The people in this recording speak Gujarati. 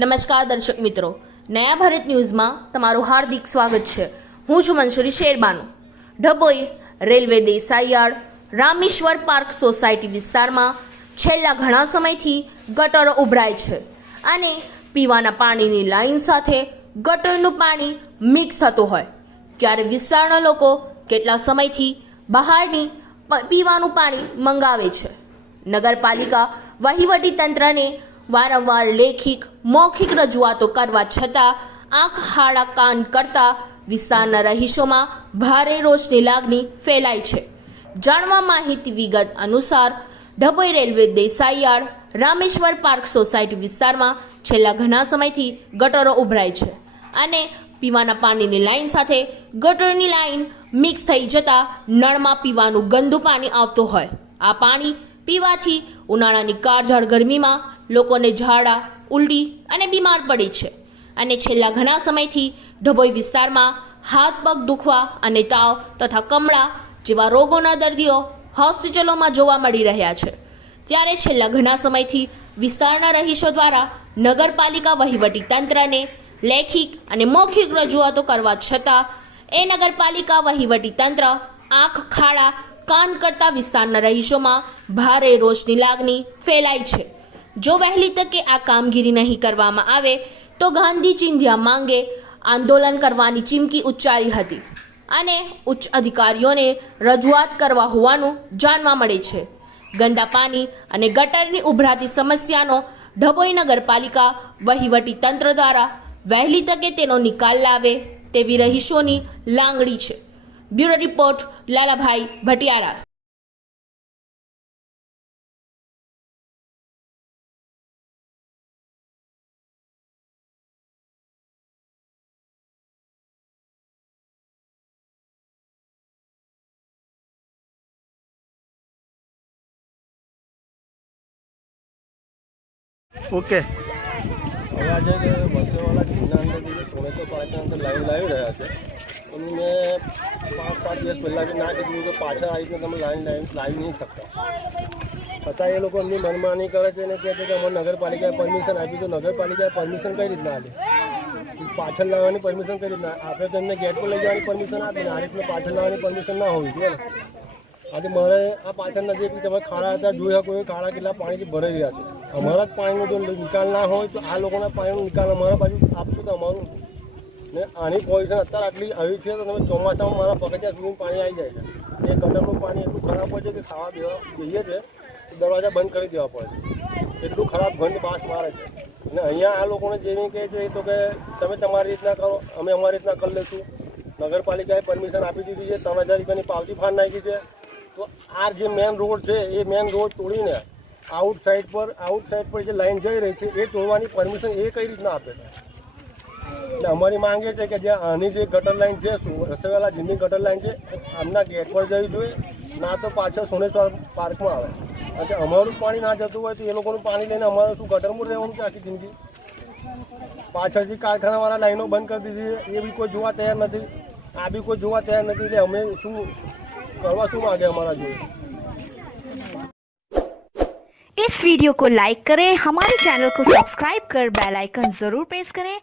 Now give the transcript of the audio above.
નમસ્કાર દર્શક મિત્રો, નયા ભારત ન્યૂઝમાં તમારું હાર્દિક સ્વાગત છે। હું છું મંસૂરી શેરબાનુ। ડભોઈ રેલવે દેસાઈયાર્ડ રામેશ્વર પાર્ક સોસાયટી વિસ્તારમાં છેલ્લા ઘણા સમયથી ગટરો ઉભરાય છે અને પીવાના પાણીની લાઈન સાથે ગટરનું પાણી મિક્સ થતું હોય ત્યારે વિસ્તારના લોકો કેટલા સમયથી બહારની પીવાનું પાણી મંગાવે છે। નગરપાલિકા વહીવટી તંત્રને વારંવાર લેખિત મૌખિક રજૂઆતો કરવા છતાં આંખ હાડા કાન કરતા વિસ્તારના રહીશોમાં ભારે રોષની લાગણી ફેલાઈ છે। જાણવા માહિતી વિગત અનુસાર ડભોઈ રેલવે દેસાઈયાર્ડ રામેશ્વર પાર્ક સોસાયટી વિસ્તારમાં છેલ્લા ઘણા સમયથી ગટરો ઉભરાય છે અને પીવાના પાણીની લાઈન સાથે ગટરની લાઈન મિક્સ થઈ જતા નળમાં પીવાનું ગંદુ પાણી આવતું હોય। આ પાણી પીવાથી ઉનાળાની કાળઝાળ ગરમીમાં લોકોને ઝાડા ઉલટી અને બીમાર પડે છે અને છેલ્લા ઘણા સમયથી ડભોઈ વિસ્તારમાં હાથ પગ દુખવા અને તાવ તથા કમળા જેવા રોગોના દર્દીઓ હોસ્પિટલોમાં જોવા મળી રહ્યા છે। ત્યારે છેલ્લા ઘણા સમયથી વિસ્તારના રહીશો દ્વારા નગરપાલિકા વહીવટી તંત્રને લેખિત અને મૌખિક રજૂઆતો કરવા છતાં એ નગરપાલિકા વહીવટી તંત્ર આંખ ખાડા કાન કરતા વિસ્તારના રહીશોમાં ભારે રોષની લાગણી ફેલાઈ છે। જો વહેલી તકે આ કામગીરી નહીં કરવામાં આવે તો ગાંધી ચિંધ્યા માંગે આંદોલન કરવાની ચીમકી ઉચ્ચારી હતી અને ઉચ્ચ અધિકારીઓને રજૂઆત કરવા હોવાનું જાણવા મળે છે। ગંદા પાણી અને ગટરની ઉભરાતી સમસ્યાનો ડભોઈ નગરપાલિકા વહીવટી તંત્ર દ્વારા વહેલી તકે તેનો નિકાલ લાવે તેવી રહીશોની લાગણી છે। Bureau report Lalabhai Bhatiyara. Okay હવે આજે જે બસોવાળા જીના અંદરથી જે 1605 અંદર લાઈન લાવી રહ્યા છે એનું મેં 5-7 દિવસ પહેલાં બી ના કીધું કે પાછળ આવીને તમે લાઈન લાવી નહીં શકતા। છતાં એ લોકો એમની મનમાની કરે છે અને કહે છે કે અમારે નગરપાલિકાએ પરમિશન આપી તો નગરપાલિકાએ પરમિશન કઈ રીતના આપી? પાછળ લાવવાની પરમિશન કઈ રીતના આપણે તો એમને ગેટ પર લઈ જવાની પરમિશન આપીને આ રીતના પાછળ લાવવાની પરમિશન ના હોવી જોઈએ ને। આજે મારે આ પાછળના જે તમે ખાડા હતા જોઈ શકો એ ખાડા કેટલા પાણીથી ભરાઈ રહ્યા છે। અમારા જ પાણીનો જો નિકાલ ના હોય તો આ લોકોના પાણીનો નિકાલ અમારા બાજુ આપશું તો અમારું ને આની પોઝિશન અત્યારે આટલી આવી છે તો તમે ચોમાસામાં મારા પગથિયા સુધી પાણી આવી જાય છે। એ ગટરનું પાણી એટલું ખરાબ હોય છે કે ખાવા પીવા જઈએ છે તો દરવાજા બંધ કરી દેવા પડે છે। એટલું ખરાબ ગંધ બાસ મારે છે અને અહીંયા આ લોકોને જેવી કહે છે તો કે તમે તમારી રીતના કરો અમે અમારી રીતના કરી લઈશું। નગરપાલિકાએ પરમિશન આપી દીધી છે, 3000 રૂપિયાની પાવતી ફાન નાખી છે। તો આ જે મેન રોડ છે એ મેન રોડ તોડીને આઉટ સાઈડ પર જે લાઈન જઈ રહી છે એ તોડવાની પરમિશન એ કઈ રીતના આપે છે? એટલે અમારી માંગ એ છે કે જે આની જે ગટર લાઈન છે રસોઈવાલા જીની ગટર લાઈન છે આમના ગેટ પર જવી જોઈએ, ના તો પાછળ સોનેશ્વર પાર્કમાં આવે। કારણ કે અમારું પાણી ના જતું હોય તો એ લોકોનું પાણી લઈને અમારે શું ગટરમાં રહેવાનું છે આખી જિંદગી? પાછળથી કારખાનાવાળા લાઈનો બંધ કરી દીધી એ બી કોઈ જોવા તૈયાર નથી, આ બી કોઈ જોવા તૈયાર નથી। એટલે અમે શું करवा शू मांगे हमारा जो। इस वीडियो को लाइक करें, हमारे चैनल को सब्सक्राइब कर बेल आइकन जरूर प्रेस करें